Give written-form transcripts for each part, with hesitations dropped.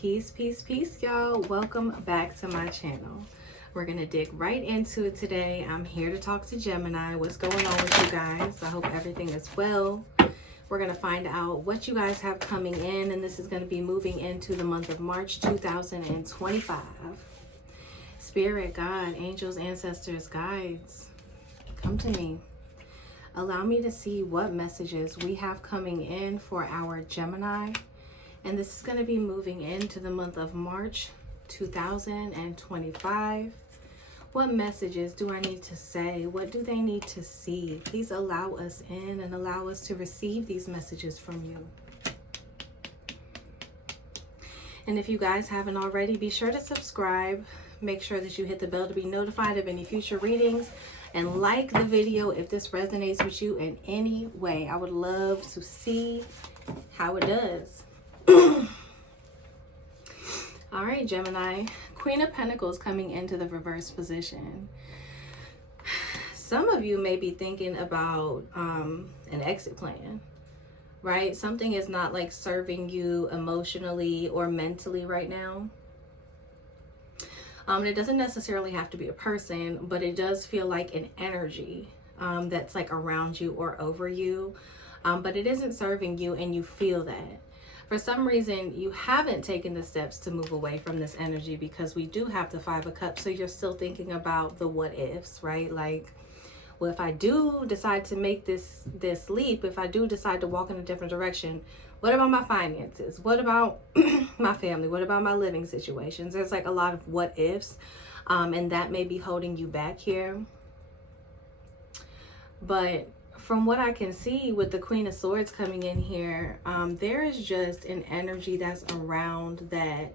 Peace, peace, peace, y'all. Welcome back to my channel. We're going to dig right into it today. I'm here to talk to Gemini. What's going on with you guys? I hope everything is well. We're going to find out what you guys have coming in, and this is going to be moving into the month of March 2025. Spirit, God, angels, ancestors, guides, come to me. Allow me to see what messages we have coming in for our Gemini. And this is going to be moving into the month of March 2025. What messages do I need to say? What do they need to see? Please allow us in and allow us to receive these messages from you. And if you guys haven't already, be sure to subscribe. Make sure that you hit the bell to be notified of any future readings. And like the video if this resonates with you in any way. I would love to see how it does. All right, Gemini. Queen of Pentacles coming into the reverse position. Some of you may be thinking about an exit plan, right? Something is not like serving you emotionally or mentally right now. It doesn't necessarily have to be a person, but it does feel like an energy that's like around you or over you. But it isn't serving you and you feel that. For some reason, you haven't taken the steps to move away from this energy because we do have the Five of Cups. So you're still thinking about the what ifs, right? Like, well, if I do decide to make this leap, if I do decide to walk in a different direction, what about my finances? What about my family? What about my living situations? There's like a lot of what ifs, and that may be holding you back here. But from what I can see with the Queen of Swords coming in here, there is just an energy that's around that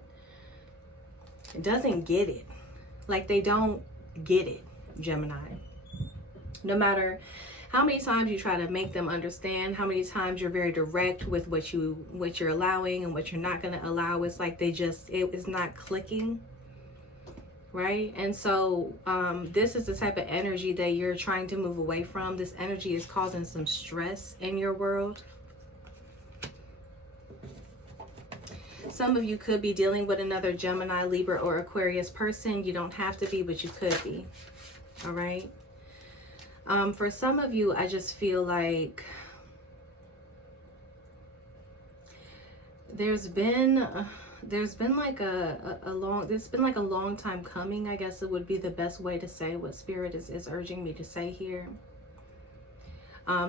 doesn't get it. Like they don't get it, Gemini. No matter how many times you try to make them understand, how many times you're very direct with what you're allowing and what you're not going to allow, it's like it is not clicking. Right? And so this is the type of energy that you're trying to move away from. This energy is causing some stress in your world. Some of you could be dealing with another Gemini, Libra, or Aquarius person. You don't have to be, but you could be. All right? For some of you, I just feel like there's been like a long time coming, I guess it would be the best way to say what Spirit is urging me to say here.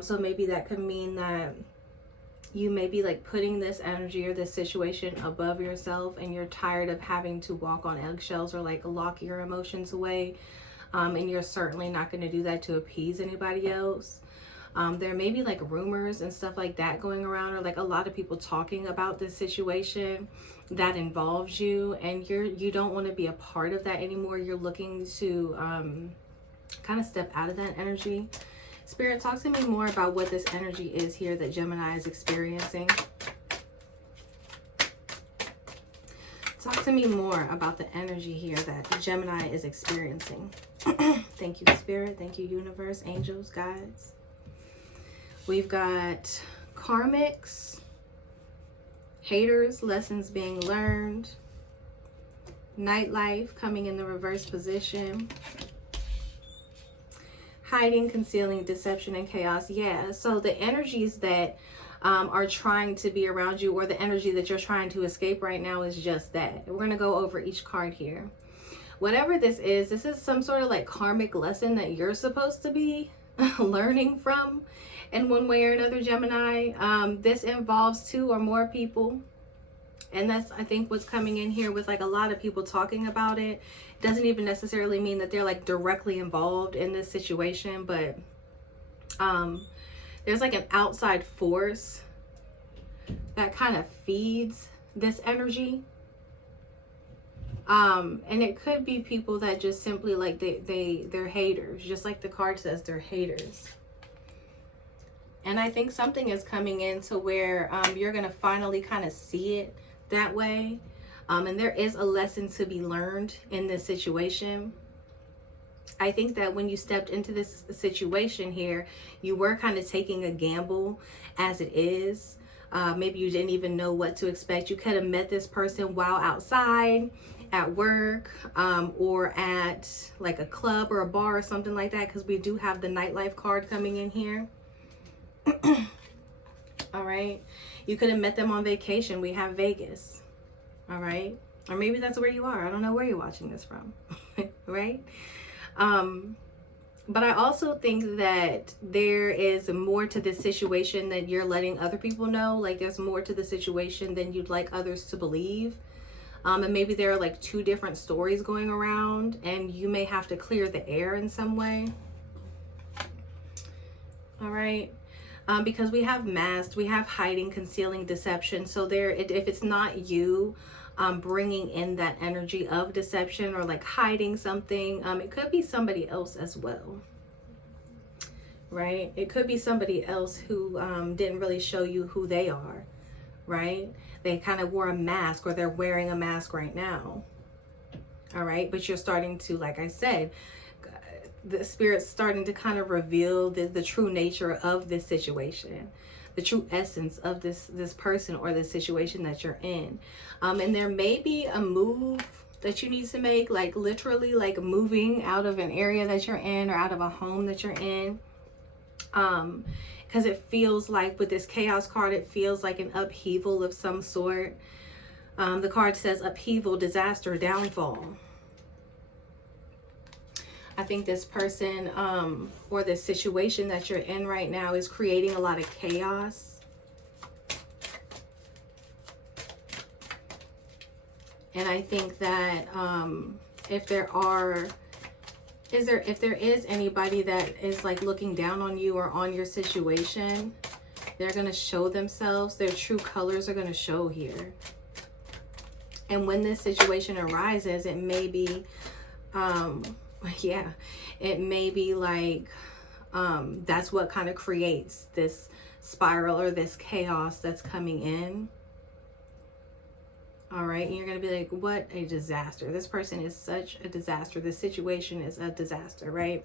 So maybe that could mean that you may be like putting this energy or this situation above yourself, and you're tired of having to walk on eggshells or like lock your emotions away. And you're certainly not going to do that to appease anybody else. There may be like rumors and stuff like that going around, or like a lot of people talking about this situation that involves you, and you don't want to be a part of that anymore. You're looking to kind of step out of that energy. Spirit, talk to me more about what this energy is here that Gemini is experiencing. Talk to me more about the energy here that Gemini is experiencing. Thank you, Spirit. Thank you, universe, angels, guides. We've got karmics, haters, lessons being learned, nightlife coming in the reverse position, hiding, concealing, deception, and chaos. Yeah, so the energies that are trying to be around you, or the energy that you're trying to escape right now, is just that. We're going to go over each card here. Whatever this is some sort of like karmic lesson that you're supposed to be learning from in one way or another, Gemini. This involves 2 or more people. And that's, I think, what's coming in here with like a lot of people talking about it. It doesn't even necessarily mean that they're like directly involved in this situation, but there's like an outside force that kind of feeds this energy. And it could be people that just simply like they're haters, just like the card says, they're haters. And I think something is coming in to where you're going to finally kind of see it that way. And there is a lesson to be learned in this situation. I think that when you stepped into this situation here, you were kind of taking a gamble as it is. Maybe you didn't even know what to expect. You could have met this person while outside at work, or at like a club or a bar or something like that, because we do have the nightlife card coming in here. All right. You could have met them on vacation. We have Vegas. All right. Or maybe that's where you are. I don't know where you're watching this from. Right. But I also think that there is more to this situation that you're letting other people know. Like, there's more to the situation than you'd like others to believe. And maybe there are like two different stories going around, and you may have to clear the air in some way. All right. Because we have masked, we have hiding, concealing, deception. So if it's not you bringing in that energy of deception or like hiding something, it could be somebody else as well. Right? It could be somebody else who didn't really show you who they are. Right? They kind of wore a mask, or they're wearing a mask right now. All right? But you're starting to, like I said, the spirit's starting to kind of reveal the true nature of this situation, the true essence of this person or the situation that you're in. And there may be a move that you need to make, like literally like moving out of an area that you're in or out of a home that you're in. Because it feels like with this chaos card, it feels like an upheaval of some sort. The card says upheaval, disaster, downfall. I think this person or this situation that you're in right now is creating a lot of chaos. And I think that if there is anybody that is like looking down on you or on your situation, they're going to show themselves. Their true colors are going to show here. And when this situation arises, it may be yeah, it may be like that's what kind of creates this spiral or this chaos that's coming in. All right, and you're gonna be like, what a disaster. This person is such a disaster. This situation is a disaster, right?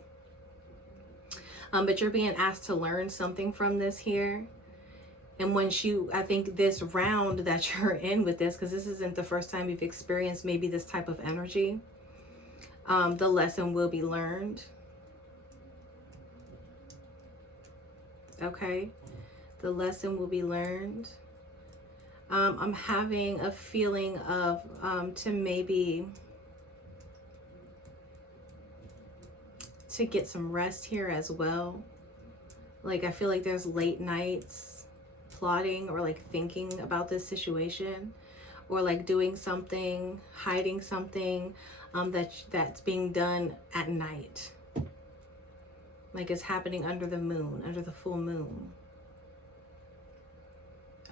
But you're being asked to learn something from this here. And I think this round that you're in with this, because this isn't the first time you've experienced maybe this type of energy, the lesson will be learned. Okay, the lesson will be learned. I'm having a feeling of to get some rest here as well. Like, I feel like there's late nights plotting or like thinking about this situation, or like doing something, hiding something that's being done at night. Like it's happening under the moon, under the full moon.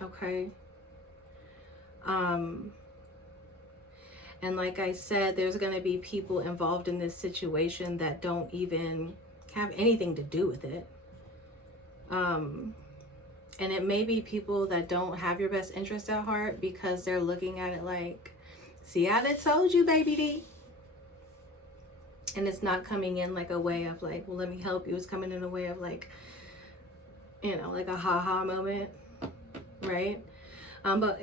Okay. And like I said, there's going to be people involved in this situation that don't even have anything to do with it. And it may be people that don't have your best interest at heart, because they're looking at it like, see, I done told you, baby D. And it's not coming in like a way of like, well, let me help you. It's coming in a way of like, you know, like a ha-ha moment, right? But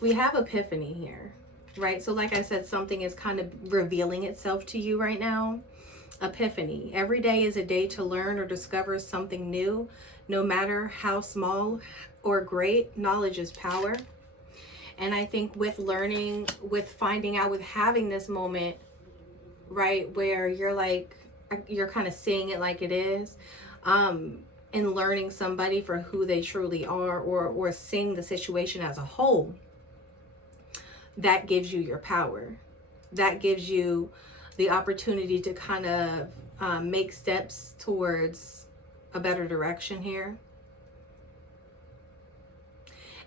we have epiphany here, right? So like I said, something is kind of revealing itself to you right now. Epiphany. Every day is a day to learn or discover something new. No matter how small or great, knowledge is power. And I think with learning, with finding out, with having this moment, right, where you're like, you're kind of seeing it like it is, and learning somebody for who they truly are, or seeing the situation as a whole, that gives you your power. That gives you the opportunity to kind of make steps towards a better direction here.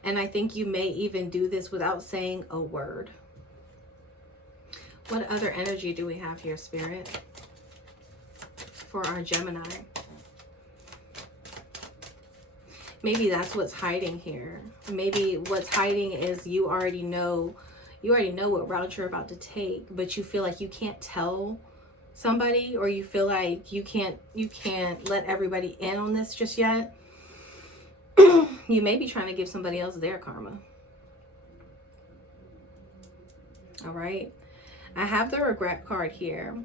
And I think you may even do this without saying a word. What other energy do we have here, Spirit, for our Gemini? Maybe that's what's hiding here. Maybe what's hiding is you already know what route you're about to take, but you feel like you can't tell somebody, or you feel like you can't let everybody in on this just yet. You may be trying to give somebody else their karma. All right. I have the regret card here.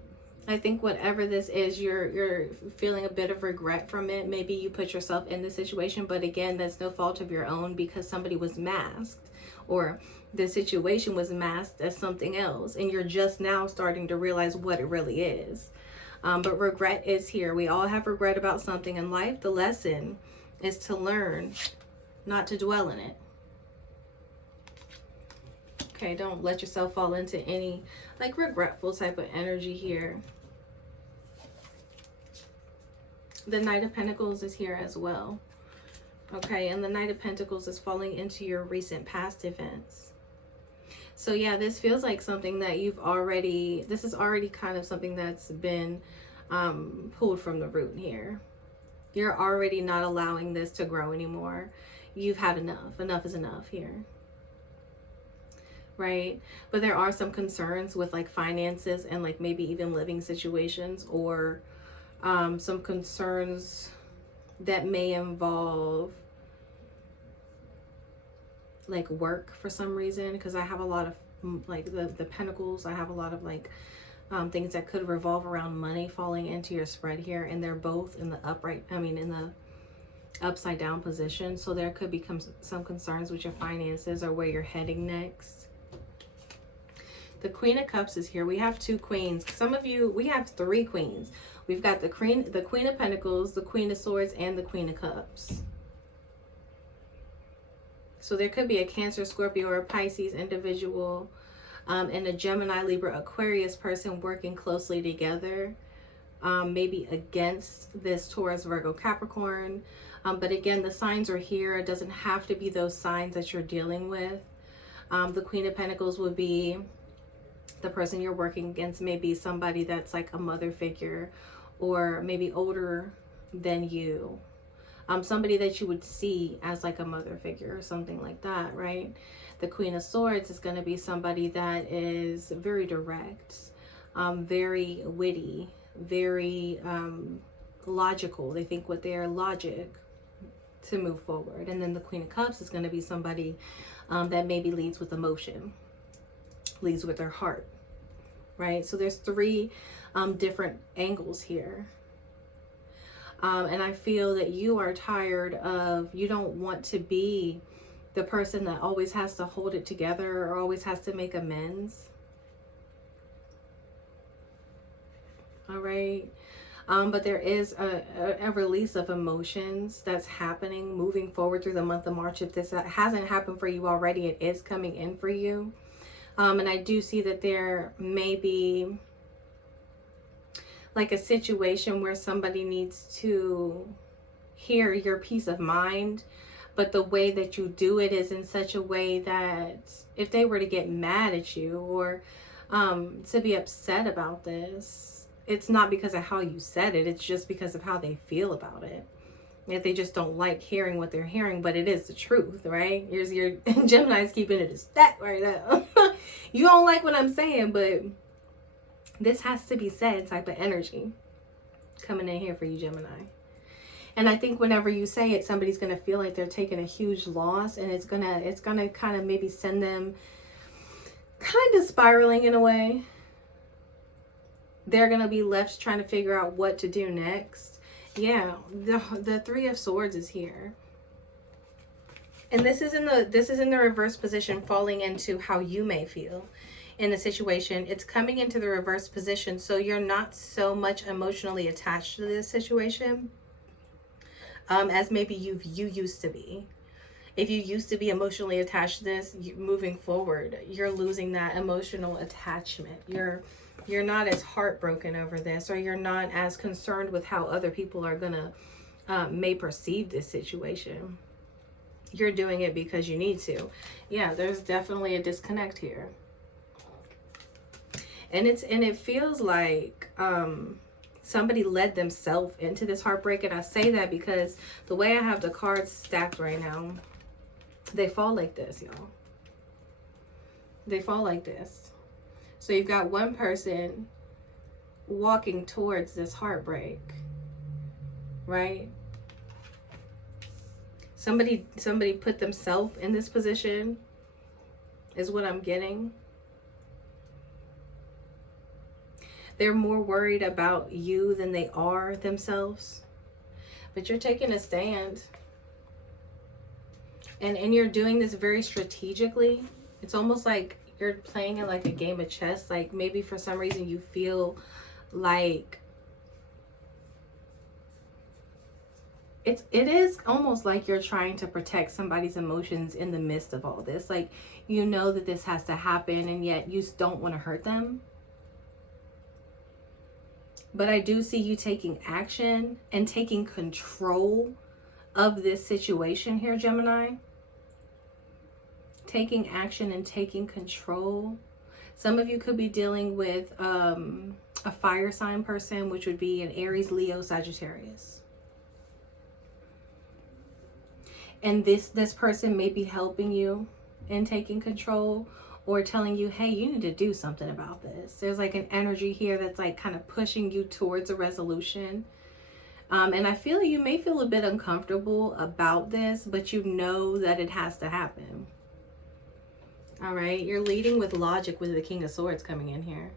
I think whatever this is, you're feeling a bit of regret from it. Maybe you put yourself in this situation, but again, that's no fault of your own because somebody was masked, or the situation was masked as something else, and you're just now starting to realize what it really is. But regret is here. We all have regret about something in life. The lesson is to learn not to dwell in it. Okay, don't let yourself fall into any like regretful type of energy here. The Knight of Pentacles is here as well. Okay, and the Knight of Pentacles is falling into your recent past events. So yeah, this feels like something that this is already kind of something that's been pulled from the root here. You're already not allowing this to grow anymore. You've had enough. Enough is enough here. Right? But there are some concerns with like finances and like maybe even living situations, or some concerns that may involve like work for some reason, because I have a lot of like the pentacles. I have a lot of like things that could revolve around money falling into your spread here, and they're both in the in the upside down position. So there could become some concerns with your finances or where you're heading next. The Queen of Cups is here. We have two queens. Some of you, we have three queens. We've got the Queen of Pentacles, the Queen of Swords, and the Queen of Cups. So there could be a Cancer, Scorpio, or a Pisces individual and a Gemini, Libra, Aquarius person working closely together, maybe against this Taurus, Virgo, Capricorn. But again, the signs are here. It doesn't have to be those signs that you're dealing with. The Queen of Pentacles would be the person you're working against, maybe somebody that's like a mother figure, or maybe older than you. Somebody that you would see as like a mother figure or something like that, right? The Queen of Swords is going to be somebody that is very direct, very witty, very logical. They think with their logic to move forward. And then the Queen of Cups is going to be somebody that maybe leads with emotion, leads with their heart, right? So there's three different angles here. And I feel that you are tired of, you don't want to be the person that always has to hold it together or always has to make amends. All right. But there is a release of emotions that's happening moving forward through the month of March. If this hasn't happened for you already, it is coming in for you. And I do see that there may be like a situation where somebody needs to hear your peace of mind, but the way that you do it is in such a way that if they were to get mad at you or to be upset about this, it's not because of how you said it, it's just because of how they feel about it. If they just don't like hearing what they're hearing, but it is the truth, right? Here's your Gemini's keeping it a stack right now. You don't like what I'm saying, but this has to be said type of energy coming in here for you, Gemini. And I think whenever you say it, somebody's going to feel like they're taking a huge loss, and it's going to kind of maybe send them kind of spiraling in a way. They're going to be left trying to figure out what to do next. Yeah, the Three of Swords is here. And this is in the reverse position, falling into how you may feel in the situation. It's coming into the reverse position, so you're not so much emotionally attached to this situation as maybe you used to be. If you used to be emotionally attached to this, moving forward, you're losing that emotional attachment. You're not as heartbroken over this, or you're not as concerned with how other people are gonna may perceive this situation. You're doing it because you need to. Yeah, there's definitely a disconnect here. And it feels like somebody led themselves into this heartbreak. And I say that because the way I have the cards stacked right now, they fall like this, y'all. They fall like this. So you've got one person walking towards this heartbreak, right? Somebody put themselves in this position is what I'm getting. They're more worried about you than they are themselves. But you're taking a stand. And you're doing this very strategically. It's almost like you're playing it like a game of chess. Like maybe for some reason you feel like it is almost like you're trying to protect somebody's emotions in the midst of all this. Like, you know that this has to happen and yet you don't want to hurt them. But I do see you taking action and taking control of this situation here, Gemini. Taking action and taking control. Some of you could be dealing with a fire sign person, which would be an Aries, Leo, Sagittarius. And this person may be helping you in taking control or telling you, hey, you need to do something about this. There's like an energy here that's like kind of pushing you towards a resolution. And I feel you may feel a bit uncomfortable about this, but you know that it has to happen. All right, you're leading with logic with the King of Swords coming in here.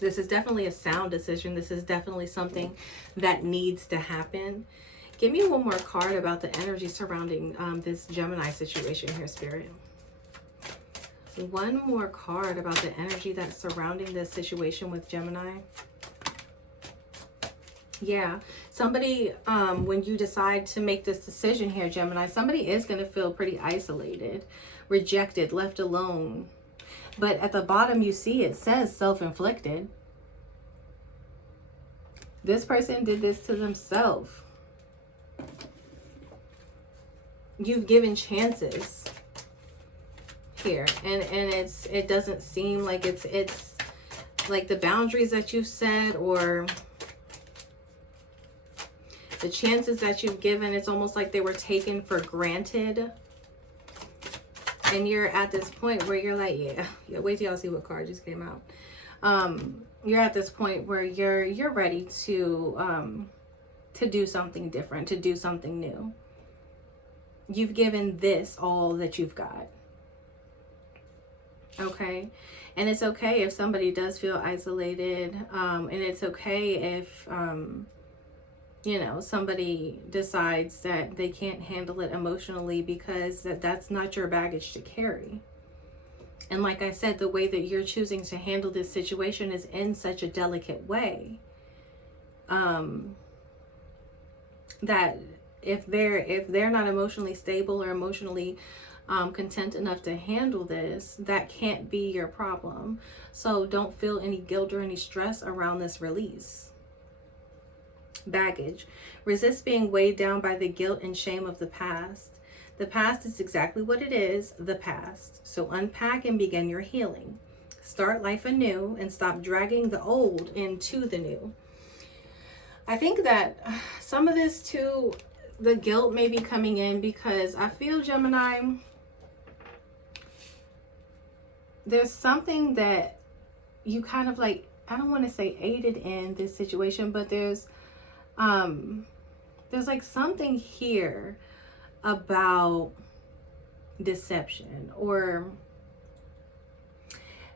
This is definitely a sound decision. This is definitely something that needs to happen. Give me one more card about the energy surrounding this Gemini situation here, Spirit. One more card about the energy that's surrounding this situation with Gemini. Yeah, somebody, when you decide to make this decision here, Gemini, somebody is going to feel pretty isolated, rejected, left alone. But at the bottom, you see it says self-inflicted. This person did this to themselves. You've given chances here, and it doesn't seem like it's like the boundaries that you've set or the chances that you've given, it's almost like they were taken for granted. And you're at this point where you're like, yeah, wait till y'all see what card just came out. You're at this point where you're ready to do something different, to do something new. You've given this all that you've got. Okay? And it's okay if somebody does feel isolated. And it's okay if, you know, somebody decides that they can't handle it emotionally because that's not your baggage to carry. And like I said, the way that you're choosing to handle this situation is in such a delicate way. That if they're not emotionally stable or emotionally content enough to handle this, that can't be your problem. So don't feel any guilt or any stress around this release. Baggage. Resist being weighed down by the guilt and shame of the past. The past is exactly what it is, the past. So unpack and begin your healing. Start life anew and stop dragging the old into the new. I think that some of this too, the guilt may be coming in because I feel, Gemini, there's something that you kind of like, I don't want to say aided in this situation, but there's like something here about deception, or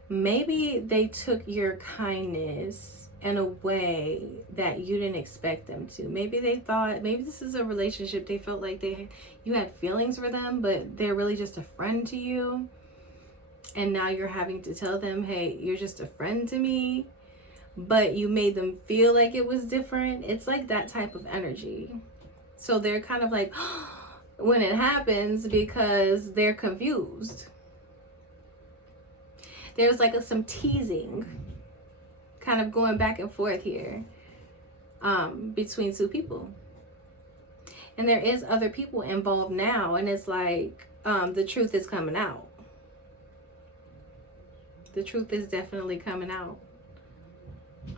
maybe they took your kindness in a way that you didn't expect them to. Maybe they thought, maybe this is a relationship, they felt like you had feelings for them, but they're really just a friend to you. And now you're having to tell them, hey, you're just a friend to me, but you made them feel like it was different. It's like that type of energy. So they're kind of like, when it happens, because they're confused. There's like some teasing kind of going back and forth here between two people. And there is other people involved now, and it's like the truth is coming out. The truth is definitely coming out.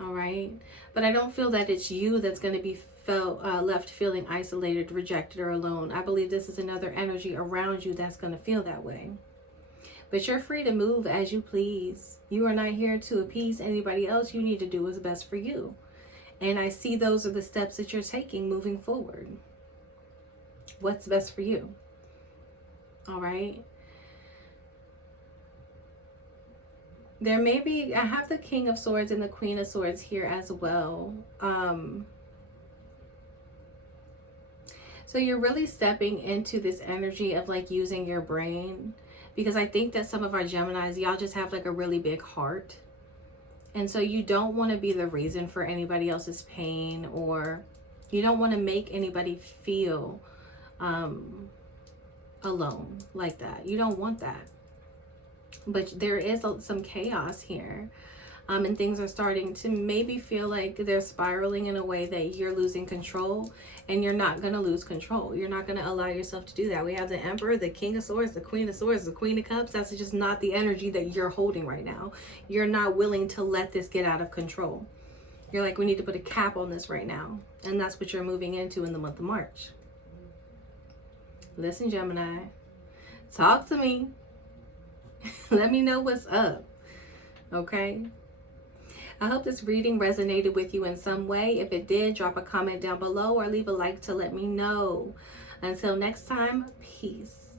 All right. But I don't feel that it's you that's going to be left feeling isolated, rejected, or alone. I believe this is another energy around you that's going to feel that way. But you're free to move as you please. You are not here to appease anybody else. You need to do what's best for you. And I see those are the steps that you're taking moving forward. what's best for you. All right. There may be, I have the King of Swords and the Queen of Swords here as well. So you're really stepping into this energy of like using your brain, because I think that some of our Geminis, y'all just have like a really big heart. And so you don't want to be the reason for anybody else's pain, or you don't want to make anybody feel alone like that. You don't want that. But there is some chaos here. And things are starting to maybe feel like they're spiraling in a way that you're losing control, and you're not going to lose control. You're not going to allow yourself to do that. We have the Emperor, the King of Swords, the Queen of Swords, the Queen of Cups. That's just not the energy that you're holding right now. You're not willing to let this get out of control. You're like, we need to put a cap on this right now. And that's what you're moving into in the month of March. Listen, Gemini, talk to me. Let me know what's up. Okay? I hope this reading resonated with you in some way. If it did, drop a comment down below or leave a like to let me know. Until next time, peace.